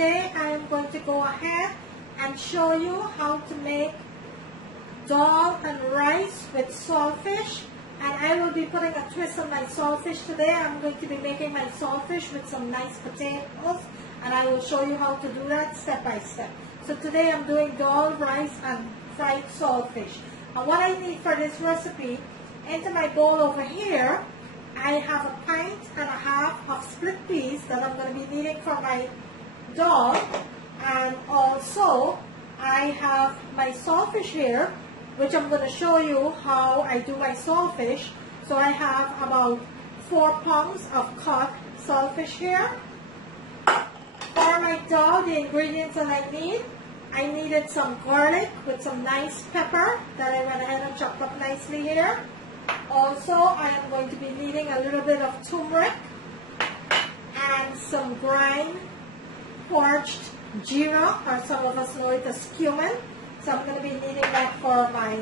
today I am going to go ahead and show you how to make dal and rice with saltfish, and I will be putting a twist on my saltfish today. I'm going to be making my saltfish with some nice potatoes, and I will show you how to do that step by step. So today I'm doing dal, rice, and fried saltfish. And what I need for this recipe, into my bowl over here, I have a pint and a half of split peas that I'm going to be needing for my dal, and also I have my saltfish here, which I'm going to show you how I do my saltfish. So I have about 4 pounds of cut saltfish here. For my dal, the ingredients that I needed some garlic with some nice pepper that I went ahead and chopped up nicely here. Also, I am going to be needing a little bit of turmeric and some ground parched jeera, or some of us know it as cumin. So I'm going to be needing that for my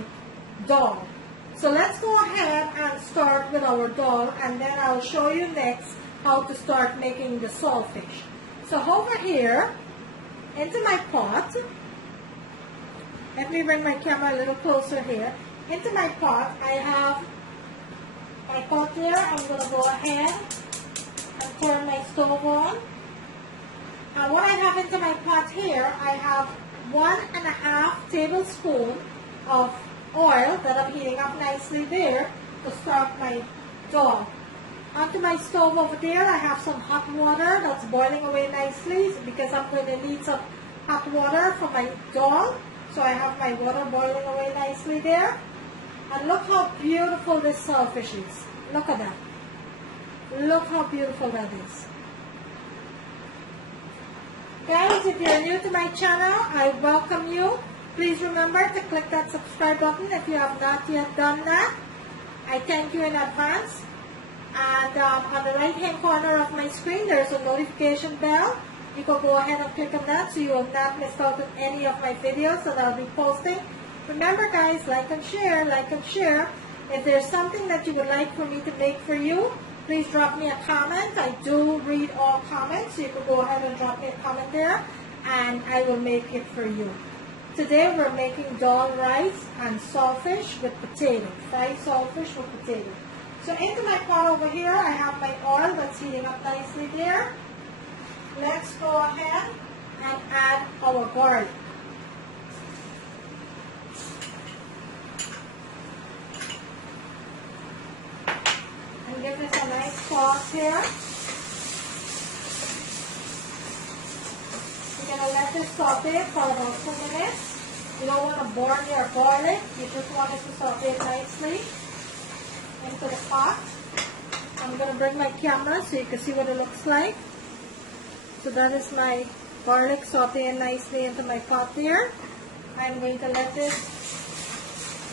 dal. So let's go ahead and start with our dal, and then I'll show you next how to start making the saltfish. So over here, into my pot, let me bring my camera a little closer here. Into my pot, I have my pot here. I'm going to go ahead and turn my stove on. And what I have into my pot here, I have 1.5 tablespoons of oil that I'm heating up nicely there to start my dal. Onto my stove over there, I have some hot water that's boiling away nicely because I'm going to need some hot water for my dal. So I have my water boiling away nicely there. And look how beautiful this saltfish is. Look at that. Look how beautiful that is. Guys, if you're new to my channel, I welcome you. Please remember to click that subscribe button if you have not yet done that. I thank you in advance. And on the right hand corner of my screen, there's a notification bell. You can go ahead and click on that so you will not miss out on any of my videos that I'll be posting. Remember guys, like and share, like and share. If there's something that you would like for me to make for you, please drop me a comment. I do read all comments, so you can go ahead and drop me a comment there, and I will make it for you. Today we're making dal, rice, and saltfish with potato. Fried saltfish with potato. So into my pot over here, I have my oil that's heating up nicely there. Let's go ahead and add our garlic. And give this a nice sauce here. You're going to let this saute for about 2 minutes. You don't want to burn your garlic. You just want it to saute nicely into the pot. I'm going to bring my camera so you can see what it looks like. So that is my garlic sauteing nicely into my pot there. I'm going to let this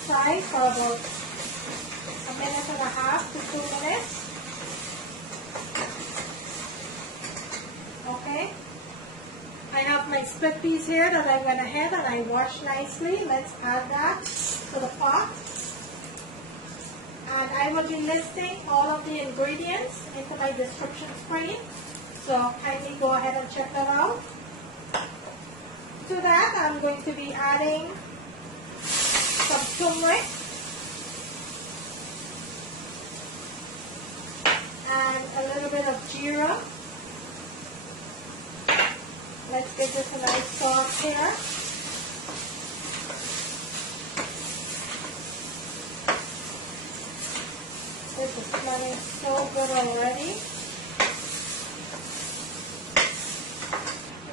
fry for about 1.5 to 2 minutes. Okay. I have my split peas here that I went ahead and I washed nicely. Let's add that to the pot. And I will be listing all of the ingredients into my description screen. So kindly go ahead and check that out. To that, I'm going to be adding some turmeric and a little bit of jeera. Let's give this a nice sauce here. This is smelling so good already.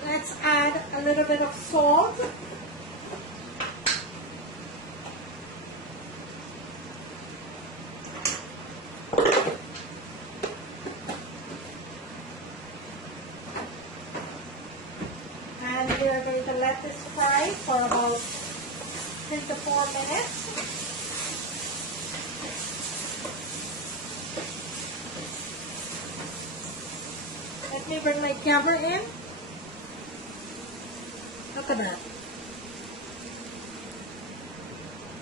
Let's add a little bit of salt. And we are going to let this fry for about 3 to 4 minutes. Let me bring my camera in. Look at that.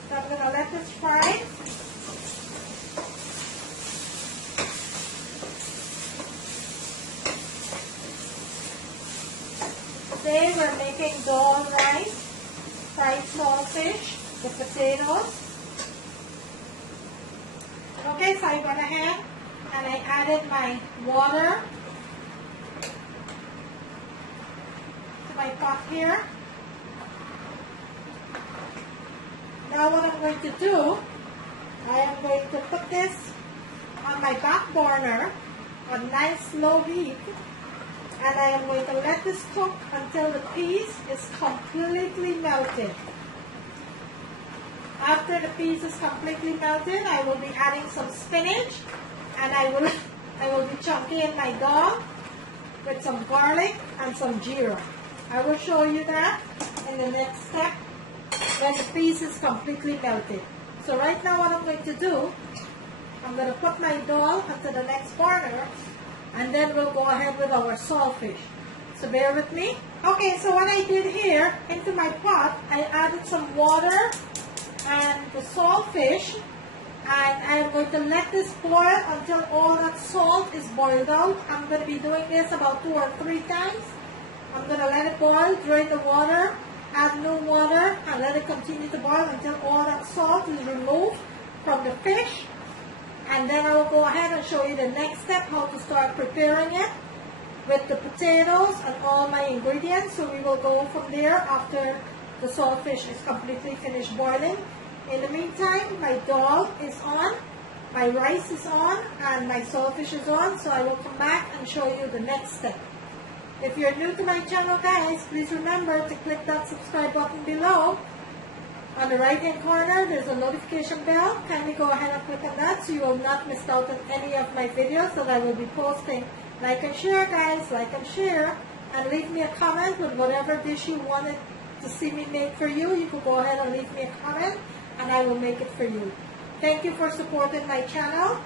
So I'm going to let this fry. Today we're making dhal rice, fried saltfish with potatoes. Okay, so I went ahead and I added my water to my pot here. Now what I'm going to do, I am going to put this on my back burner on nice low heat, and I am going to let this cook until the peas is completely melted. After the peas is completely melted, I will be adding some spinach, and I will be chunking in my dhal with some garlic and some jeera. I will show you that in the next step when the peas is completely melted. So right now what I'm going to do, I'm going to put my dhal onto the next burner, and then we'll go ahead with our saltfish. So bear with me. Okay, so what I did here, into my pot, I added some water and the saltfish, and I'm going to let this boil until all that salt is boiled out. I'm going to be doing this about 2 or 3 times. I'm going to let it boil, drain the water, add new water, and let it continue to boil until all that salt is removed from the fish. And then I will go ahead and show you the next step, how to start preparing it with the potatoes and all my ingredients. So we will go from there after the saltfish is completely finished boiling. In the meantime, my dhal is on, my rice is on, and my saltfish is on. So I will come back and show you the next step. If you're new to my channel, guys, please remember to click that subscribe button below. On the right hand corner, there's a notification bell. Kindly go ahead and click on that so you will not miss out on any of my videos that I will be posting. Like and share, guys, like and share. And leave me a comment with whatever dish you wanted to see me make for you. You can go ahead and leave me a comment and I will make it for you. Thank you for supporting my channel.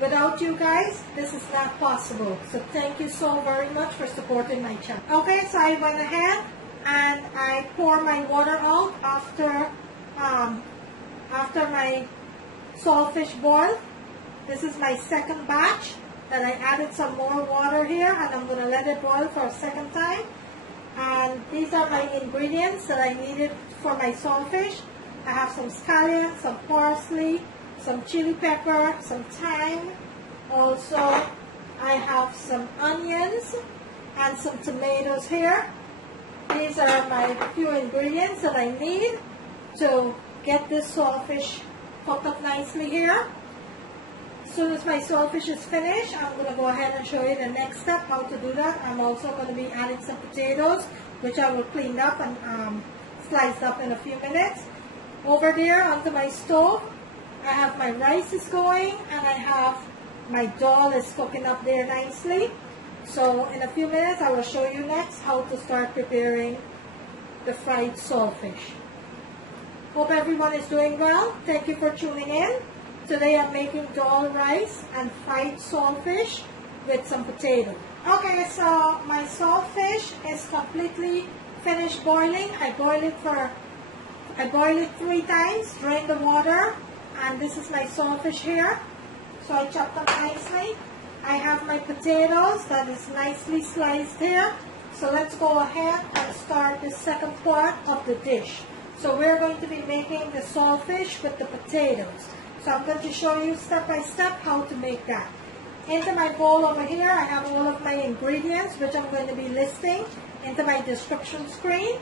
Without you guys, this is not possible. So thank you so very much for supporting my channel. Okay, so I went ahead and I pour my water out after my saltfish boiled. This is my second batch that I added some more water here, and I'm going to let it boil for a second time. And these are my ingredients that I needed for my saltfish. I have some scallion, some parsley, some chili pepper, some thyme. Also, I have some onions and some tomatoes here. These are my few ingredients that I need to get this saltfish cooked up nicely here. As soon as my saltfish is finished, I'm going to go ahead and show you the next step, how to do that. I'm also going to be adding some potatoes, which I will clean up and slice up in a few minutes. Over there onto my stove, I have my rice is going, and I have my dhal is cooking up there nicely. So in a few minutes, I will show you next how to start preparing the fried saltfish. Hope everyone is doing well. Thank you for tuning in. Today I'm making dhal rice and fried saltfish with some potato. Okay, so my saltfish is completely finished boiling. I boil it 3 times, drain the water, and this is my saltfish here. So I chopped them nicely. I have my potatoes that is nicely sliced here. So let's go ahead and start the second part of the dish. So we're going to be making the saltfish with the potatoes. So I'm going to show you step by step how to make that. Into my bowl over here, I have all of my ingredients, which I'm going to be listing into my description screen.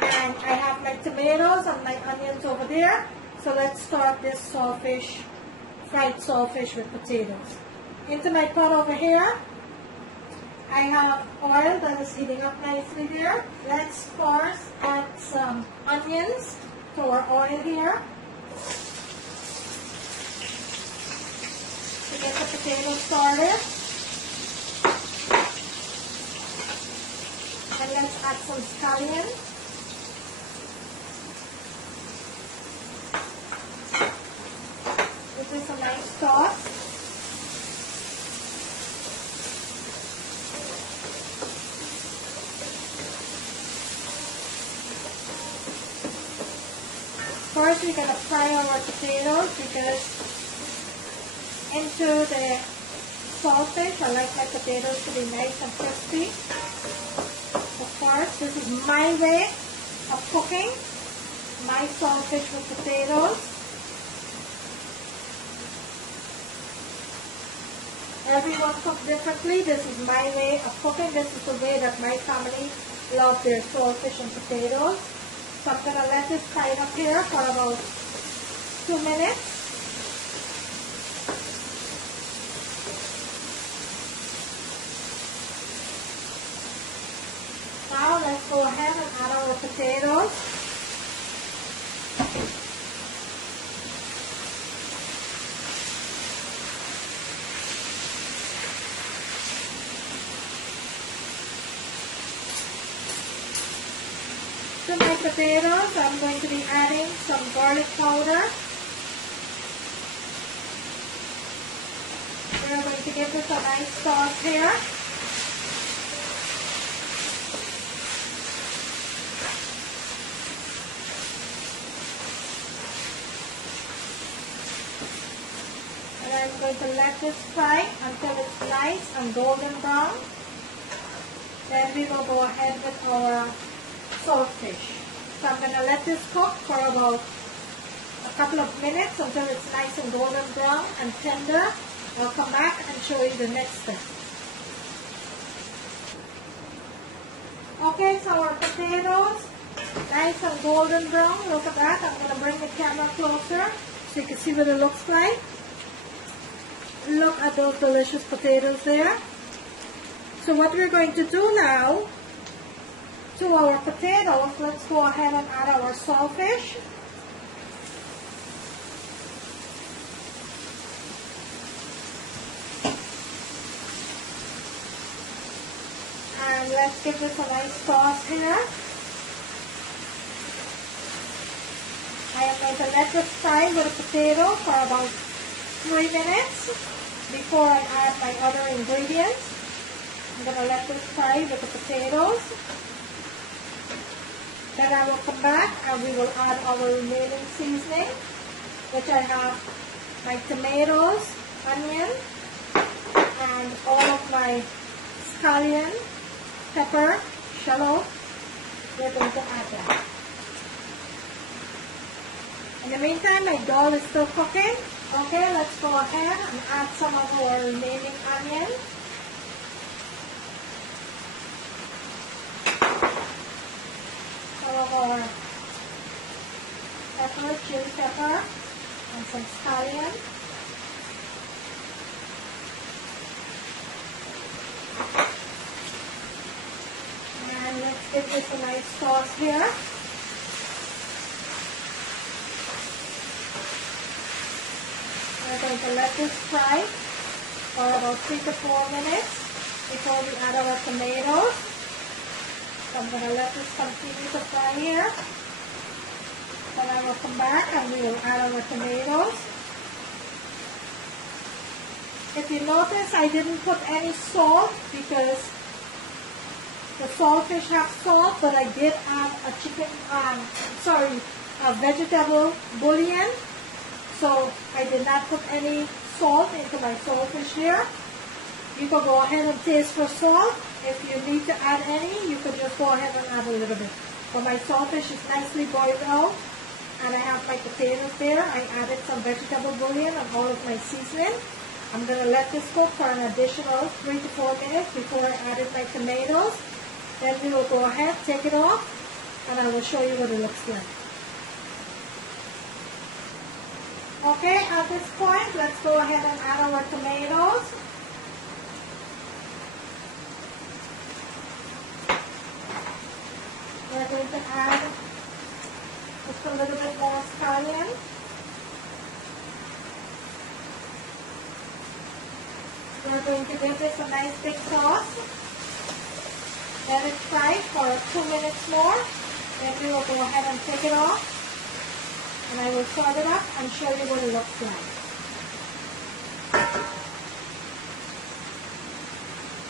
And I have my tomatoes and my onions over there. So let's start this saltfish, fried saltfish with potatoes. Into my pot over here, I have oil that is heating up nicely there. Let's first add some onions to our oil here to get the potatoes started. And let's add some scallion. This is a nice sauce. First, we're going to fry our potatoes because into the saltfish, I like my potatoes to be nice and crispy. So course, this is my way of cooking my saltfish with potatoes. Everyone cooks differently. This is my way of cooking. This is the way that my family love their saltfish and potatoes. So I'm going to let this side up here for about 2 minutes. Now let's go ahead and add our potatoes. To my potatoes, I'm going to be adding some garlic powder. We're going to give this a nice sauce here. And I'm going to let this fry until it's nice and golden brown. Then we will go ahead with our saltfish. So I'm going to let this cook for about a couple of minutes until it's nice and golden brown and tender. I'll come back and show you the next step. Okay, so our potatoes, nice and golden brown. Look at that. I'm going to bring the camera closer so you can see what it looks like. Look at those delicious potatoes there. So what we're going to do now, to our potatoes, let's go ahead and add our saltfish. And let's give this a nice sauce here. I am going to let this fry with the potato for about 3 minutes before I add my other ingredients. I'm going to let this fry with the potatoes. Then I will come back and we will add our remaining seasoning, which I have my tomatoes, onion, and all of my scallion, pepper, shallot. We're going to add that. In the meantime, my dal is still cooking. Okay, let's go ahead and add some of our remaining onion. Some of our pepper, chili pepper, and some scallion. And let's give this a nice sauce here. We're going to let this fry for about 3 to 4 minutes before we add our tomatoes. So I'm going to let this continue to fry here. Then I will come back and we will add our tomatoes. If you notice, I didn't put any salt because the saltfish has salt, but I did add a vegetable bouillon. So I did not put any salt into my saltfish here. You can go ahead and taste for salt. If you need to add any, you could just go ahead and add a little bit. But my saltfish is nicely boiled out, and I have my potatoes there. I added some vegetable bouillon and all of my seasoning. I'm going to let this cook for an additional 3 to 4 minutes before I added my tomatoes. Then we will go ahead, take it off, and I will show you what it looks like. Okay, at this point, let's go ahead and add our tomatoes. We're going to add just a little bit more scallion. We're going to give this a nice big sauce. Let it fry for 2 minutes more. Then we will go ahead and take it off. And I will serve it up and show you what it looks like.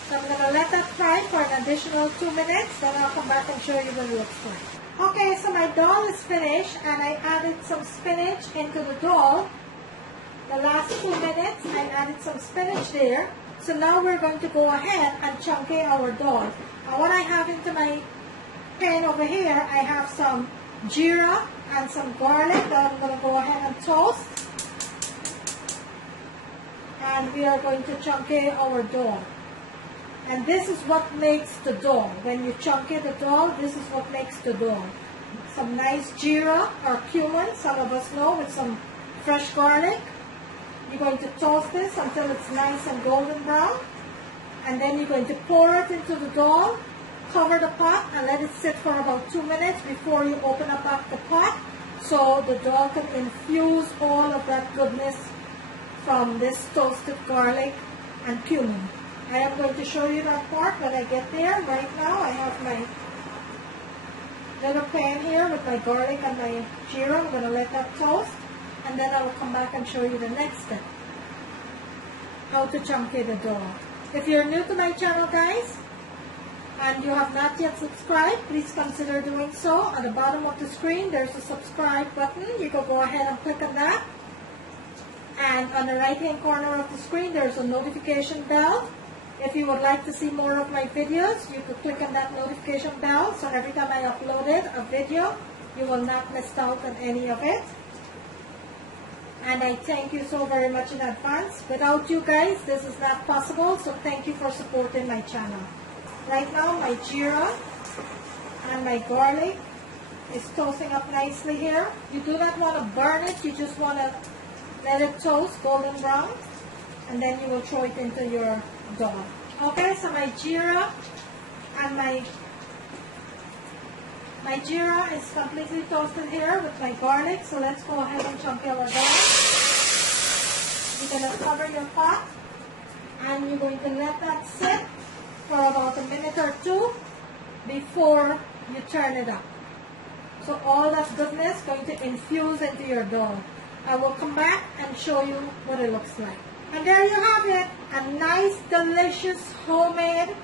So I'm going to let that fry for an additional 2 minutes, then I'll come back and show you what it looks like. Okay, so my dal is finished, and I added some spinach into the dal. The last 2 minutes, I added some spinach there. So now we're going to go ahead and chunky our dal. And what I have into my pan over here, I have some jeera and some garlic that I'm going to go ahead and toast. And we are going to chunky our dough. And this is what makes the dough. When you chunky the dough, this is what makes the dough. Some nice jeera or cumin, some of us know, with some fresh garlic. You're going to toast this until it's nice and golden brown. And then you're going to pour it into the dough, cover the pot, and let it sit for about 2 minutes before you open up the pot, so the dough can infuse all of that goodness from this toasted garlic and cumin. I am going to show you that part when I get there. Right now I have my little pan here with my garlic and my jeera. I'm going to let that toast, and then I will come back and show you the next step, how to chunky the dough. If you're new to my channel, guys, and you have not yet subscribed, please consider doing so. At the bottom of the screen, there's a subscribe button. You can go ahead and click on that. And on the right-hand corner of the screen, there's a notification bell. If you would like to see more of my videos, you could click on that notification bell. So every time I uploaded a video, you will not miss out on any of it. And I thank you so very much in advance. Without you guys, this is not possible. So thank you for supporting my channel. Right now, my jeera and my garlic is toasting up nicely here. You do not want to burn it. You just want to let it toast golden brown. And then you will throw it into your dough. Okay, so my jeera and my jeera is completely toasted here with my garlic. So let's go ahead and chunky our dough. You're going to cover your pot, and you're going to let that sit for about a minute or two before you turn it up. So all that goodness is going to infuse into your dough. I will come back and show you what it looks like. And there you have it, a nice, delicious, homemade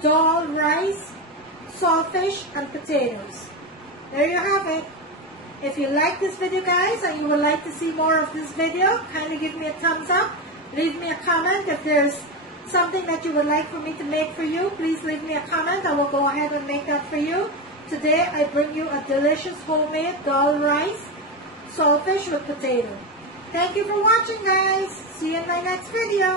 dal, rice, saltfish, and potatoes. There you have it. If you like this video, guys, and you would like to see more of this video, kindly give me a thumbs up. Leave me a comment. If there's something that you would like for me to make for you, please leave me a comment. I will go ahead and make that for you. Today, I bring you a delicious homemade dal, rice, saltfish with potato. Thank you for watching, guys. See you in my next video.